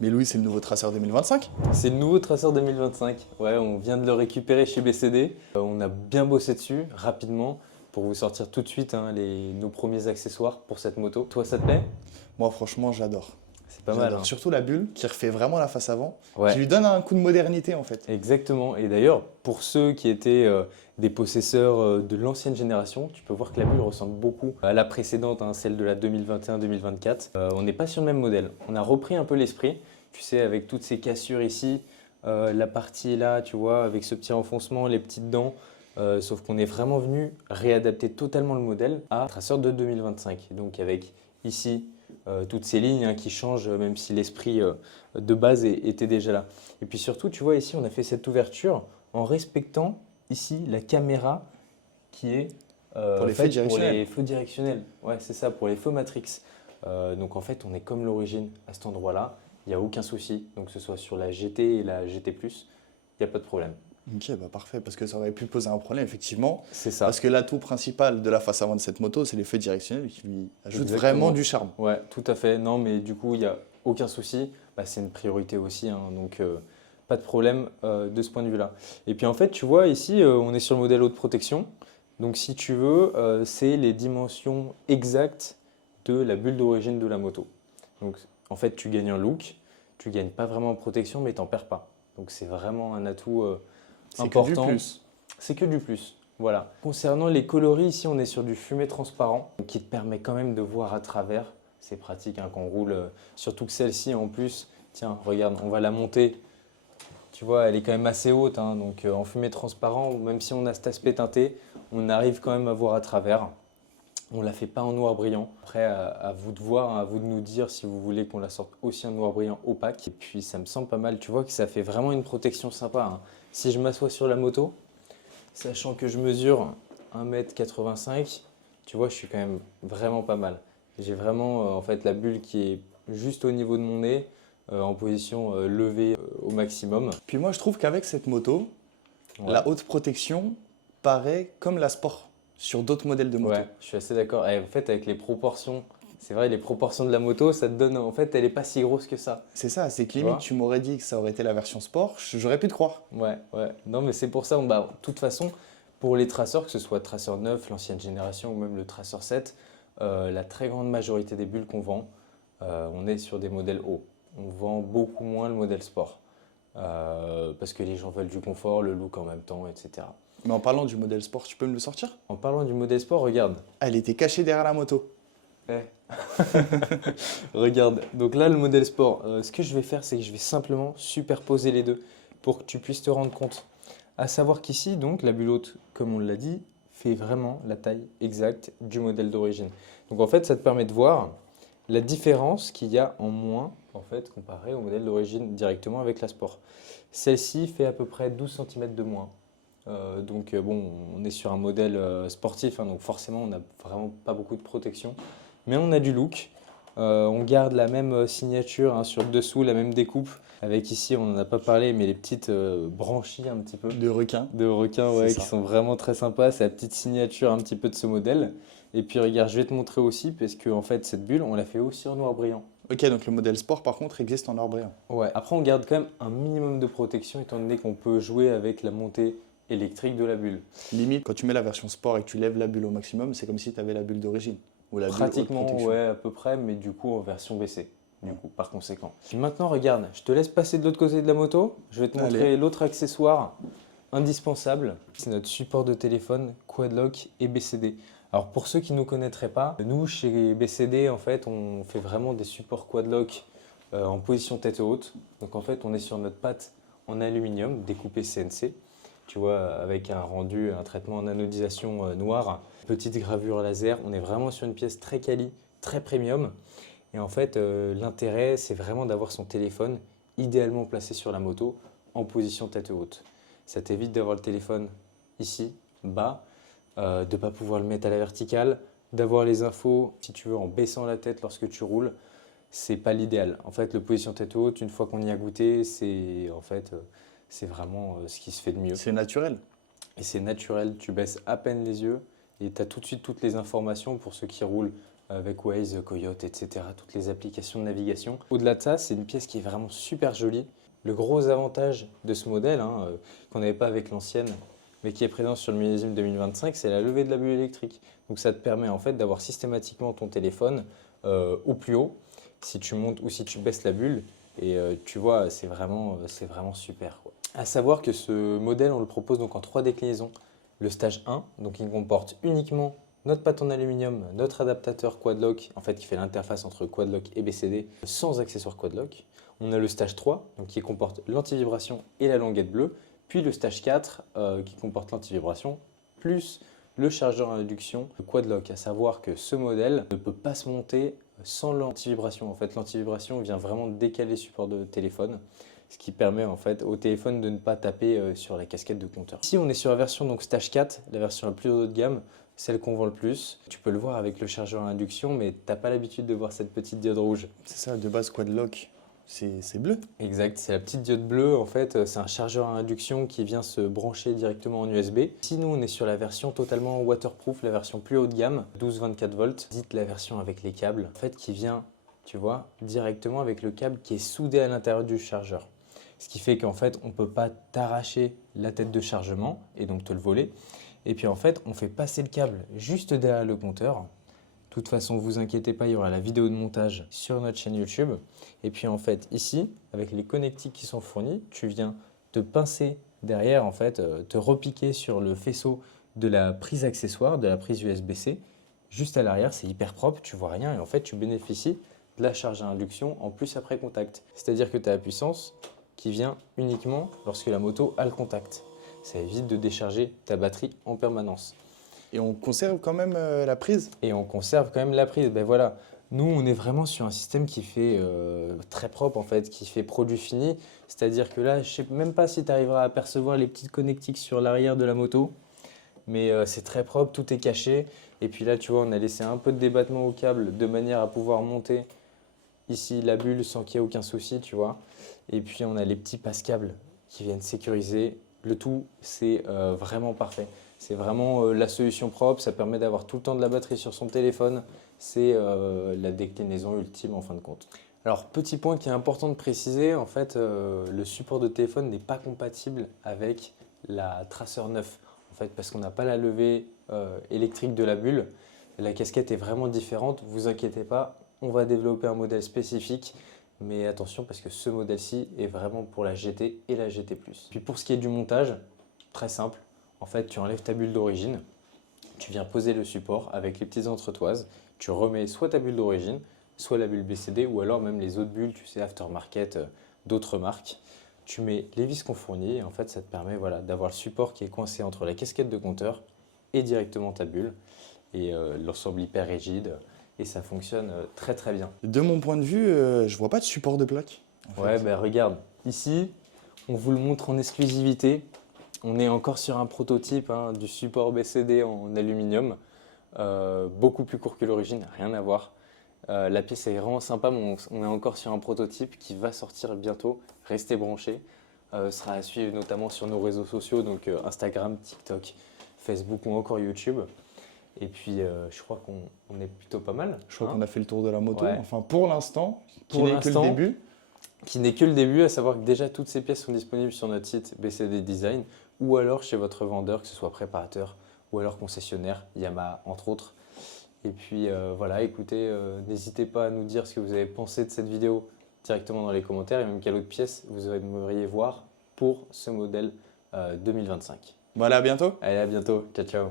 Mais Louis, c'est le nouveau Tracer 2025? C'est le nouveau Tracer 2025. Ouais, on vient de le récupérer chez BCD. On a bien bossé dessus rapidement pour vous sortir tout de suite nos premiers accessoires pour cette moto. Toi, ça te plaît? Moi, franchement, j'adore. C'est pas mal, J'adore. hein? Surtout la bulle qui refait vraiment la face avant, qui Ouais, lui donne un coup de modernité en fait. exactement. Et d'ailleurs, pour ceux qui étaient des possesseurs de l'ancienne génération, tu peux voir que la bulle ressemble beaucoup à la précédente, celle de la 2021-2024. On n'est pas sur le même modèle. On a repris un peu l'esprit, tu sais, avec toutes ces cassures ici, la partie là, tu vois, avec ce petit renfoncement, les petites dents. Sauf qu'on est vraiment venu réadapter totalement le modèle à Tracer de 2025. Donc avec ici toutes ces lignes qui changent, même si l'esprit de base était déjà là. Et puis surtout, tu vois, ici, on a fait cette ouverture en respectant ici la caméra qui est Pour les feux faite pour directionnels. les feux directionnels. Ouais, c'est ça, pour les feux Matrix. Donc en fait, on est comme l'origine à cet endroit-là. Il n'y a aucun souci. Donc que ce soit sur la GT et la GT+, il n'y a pas de problème. Ok, bah parfait, parce que ça aurait pu poser un problème effectivement. C'est Parce ça. que l'atout principal de la face avant de cette moto, c'est les feux directionnels qui lui ajoutent Exactement. vraiment du charme. Ouais, tout à fait. Non, mais du coup, il n'y a aucun souci. Bah, c'est une priorité aussi, donc pas de problème de ce point de vue-là. Et puis en fait, tu vois, ici, on est sur le modèle haute protection. Donc si tu veux, c'est les dimensions exactes de la bulle d'origine de la moto. Donc en fait, tu gagnes un look, tu gagnes pas vraiment en protection, mais tu n'en perds pas. Donc c'est vraiment un atout C'est que du important. plus. C'est que du plus. Voilà. Concernant les coloris, ici on est sur du fumé transparent qui te permet quand même de voir à travers. C'est pratique quand on roule. Surtout que celle-ci en plus, tiens, regarde, on va la monter. Tu vois, elle est quand même assez haute. Donc en fumé transparent, même si on a cet aspect teinté, on arrive quand même à voir à travers. On ne la fait pas en noir brillant. Après, à vous de voir, à vous de nous dire si vous voulez qu'on la sorte aussi en noir brillant opaque. Et puis ça me semble pas mal. Tu vois que ça fait vraiment une protection sympa. Si je m'assois sur la moto, sachant que je mesure 1,85 m, tu vois, je suis quand même vraiment pas mal. J'ai vraiment en fait la bulle qui est juste au niveau de mon nez, en position levée au maximum. Puis moi, je trouve qu'avec cette moto, Ouais. la haute protection paraît comme la sport sur d'autres modèles de moto. Ouais, je suis assez d'accord. Et en fait, avec les proportions, c'est vrai, les proportions de la moto, ça te donne, en fait, elle n'est pas si grosse que ça. C'est ça, c'est que Tu limite, vois? tu m'aurais dit que ça aurait été la version sport, j'aurais pu te croire. Ouais, ouais. Non, mais c'est pour ça, bah, de toute façon, pour les traceurs, que ce soit Tracer 9, l'ancienne génération ou même le Tracer 7, la très grande majorité des bulles qu'on vend, on est sur des modèles hauts. On vend beaucoup moins le modèle sport. Parce que les gens veulent du confort, le look en même temps, etc. Mais en parlant du modèle sport, tu peux me le sortir? En parlant du modèle sport, regarde. Elle était cachée derrière la moto. Eh. Regarde, donc là le modèle sport, ce que je vais faire c'est que je vais simplement superposer les deux pour que tu puisses te rendre compte. À savoir qu'ici donc la bulle haute, comme on l'a dit, fait vraiment la taille exacte du modèle d'origine. Donc en fait ça te permet de voir la différence qu'il y a en moins en fait comparé au modèle d'origine directement avec la sport. Celle-ci fait à peu près 12 cm de moins. Bon, on est sur un modèle sportif, donc forcément on n'a vraiment pas beaucoup de protection. Mais on a du look. On garde la même signature sur le dessous, la même découpe. Avec ici, on n'en a pas parlé, mais les petites branchies un petit peu De requin. de requin C'est qui ça. sont vraiment très sympas. C'est la petite signature un petit peu de ce modèle. Et puis regarde, je vais te montrer aussi, parce que en fait, cette bulle, on l'a fait aussi en noir brillant. Ok, donc le modèle sport par contre existe en or brillant. Ouais. Après, on garde quand même un minimum de protection, étant donné qu'on peut jouer avec la montée électrique de la bulle. Limite, quand tu mets la version sport et que tu lèves la bulle au maximum, c'est comme si tu avais la bulle d'origine. Ou la bulle haute Pratiquement, protection. ouais, à peu près, mais du coup en version baissée. Du coup, par conséquent. Maintenant, regarde, je te laisse passer de l'autre côté de la moto. Je vais te montrer Allez. l'autre accessoire indispensable. C'est notre support de téléphone Quadlock et BCD. Alors pour ceux qui ne nous connaîtraient pas, nous chez BCD, en fait, on fait vraiment des supports Quadlock en position tête haute. Donc en fait, on est sur notre patte en aluminium découpé CNC. Tu vois, avec un rendu, un traitement en anodisation noire, petite gravure laser. On est vraiment sur une pièce très quali, très premium. Et en fait, l'intérêt, c'est vraiment d'avoir son téléphone idéalement placé sur la moto en position tête haute. Ça t'évite d'avoir le téléphone ici, bas, de ne pas pouvoir le mettre à la verticale, d'avoir les infos, si tu veux, en baissant la tête lorsque tu roules. C'est pas l'idéal. En fait, le position tête haute, une fois qu'on y a goûté, c'est vraiment ce qui se fait de mieux. C'est naturel. Et c'est naturel, tu baisses à peine les yeux et tu as tout de suite toutes les informations pour ceux qui roulent avec Waze, Coyote, etc. Toutes les applications de navigation. Au-delà de ça, c'est une pièce qui est vraiment super jolie. Le gros avantage de ce modèle, qu'on n'avait pas avec l'ancienne, mais qui est présent sur le millésime 2025, c'est la levée de la bulle électrique. Donc ça te permet en fait d'avoir systématiquement ton téléphone au plus haut, si tu montes ou si tu baisses la bulle. Et tu vois, c'est vraiment super, quoi. À savoir que ce modèle, on le propose donc en 3 déclinaisons. Le stage 1, donc il comporte uniquement notre patte en aluminium, notre adaptateur Quadlock, en fait qui fait l'interface entre Quadlock et BCD, sans accessoire Quadlock. On a le stage 3, donc qui comporte l'antivibration et la languette bleue. Puis le stage 4, qui comporte l'antivibration, plus le chargeur à induction Quadlock. À savoir que ce modèle ne peut pas se monter sans l'antivibration. En fait, l'antivibration vient vraiment décaler le support de téléphone, ce qui permet en fait au téléphone de ne pas taper sur la casquette de compteur. Ici, on est sur la version donc stage 4, la version la plus haut de gamme, celle qu'on vend le plus. Tu peux le voir avec le chargeur à induction, mais tu n'as pas l'habitude de voir cette petite diode rouge. C'est ça, de base, Quadlock, c'est bleu. Exact, c'est la petite diode bleue. En fait, c'est un chargeur à induction qui vient se brancher directement en USB. Si nous, on est sur la version totalement waterproof, la version plus haut de gamme, 12-24 volts. Dites la version avec les câbles, en fait, qui vient, tu vois, directement avec le câble qui est soudé à l'intérieur du chargeur. Ce qui fait qu'en fait, on ne peut pas t'arracher la tête de chargement et donc te le voler. Et puis en fait, on fait passer le câble juste derrière le compteur. De toute façon, ne vous inquiétez pas, il y aura la vidéo de montage sur notre chaîne YouTube. Et puis en fait, ici, avec les connectiques qui sont fournis, tu viens te pincer derrière, en fait, te repiquer sur le faisceau de la prise accessoire, de la prise USB-C. Juste à l'arrière, c'est hyper propre, tu vois rien. Et en fait, tu bénéficies de la charge à induction en plus après contact. C'est-à-dire que tu as la puissance qui vient uniquement lorsque la moto a le contact. Ça évite de décharger ta batterie en permanence. Et on conserve quand même la prise. Et on conserve quand même la prise. Ben voilà, nous, on est vraiment sur un système qui fait très propre, en fait, qui fait produit fini. C'est-à-dire que là, je ne sais même pas si tu arriveras à apercevoir les petites connectiques sur l'arrière de la moto. Mais c'est très propre, tout est caché. Et puis là, tu vois, on a laissé un peu de débattement au câble de manière à pouvoir monter ici la bulle sans qu'il y ait aucun souci, tu vois. Et puis, on a les petits passe-câbles qui viennent sécuriser. Le tout, c'est vraiment parfait. C'est vraiment la solution propre, ça permet d'avoir tout le temps de la batterie sur son téléphone. C'est la déclinaison ultime en fin de compte. Alors, petit point qui est important de préciser, en fait, le support de téléphone n'est pas compatible avec la Tracer 9. En fait, parce qu'on n'a pas la levée électrique de la bulle. La casquette est vraiment différente, vous inquiétez pas, on va développer un modèle spécifique. Mais attention parce que ce modèle-ci est vraiment pour la GT et la GT+. Puis pour ce qui est du montage, très simple. En fait, tu enlèves ta bulle d'origine, tu viens poser le support avec les petites entretoises, tu remets soit ta bulle d'origine, soit la bulle BCD ou alors même les autres bulles, tu sais, aftermarket d'autres marques. Tu mets les vis qu'on fournit et en fait, ça te permet voilà, d'avoir le support qui est coincé entre la casquette de compteur et directement ta bulle. Et l'ensemble hyper rigide. Et ça fonctionne très très bien. De mon point de vue, je vois pas de support de plaque. Ouais, ben regarde, ici, on vous le montre en exclusivité. On est encore sur un prototype du support BCD en aluminium, beaucoup plus court que l'origine, rien à voir. La pièce est vraiment sympa, mais on est encore sur un prototype qui va sortir bientôt. Restez branchés. Sera à suivre notamment sur nos réseaux sociaux, donc Instagram, TikTok, Facebook ou encore YouTube. Et puis, je crois qu'on est plutôt pas mal. Je crois qu'on a fait le tour de la moto. Ouais. Enfin, pour l'instant, qui Pour n'est que le l'instant, début. Qui n'est que le début, à savoir que déjà toutes ces pièces sont disponibles sur notre site BCD Design ou alors chez votre vendeur, que ce soit préparateur ou alors concessionnaire, Yamaha entre autres. Et puis voilà, écoutez, n'hésitez pas à nous dire ce que vous avez pensé de cette vidéo directement dans les commentaires et même quelle autre pièce vous aimeriez voir pour ce modèle 2025. Voilà, à bientôt. Allez, à bientôt. Ciao, ciao.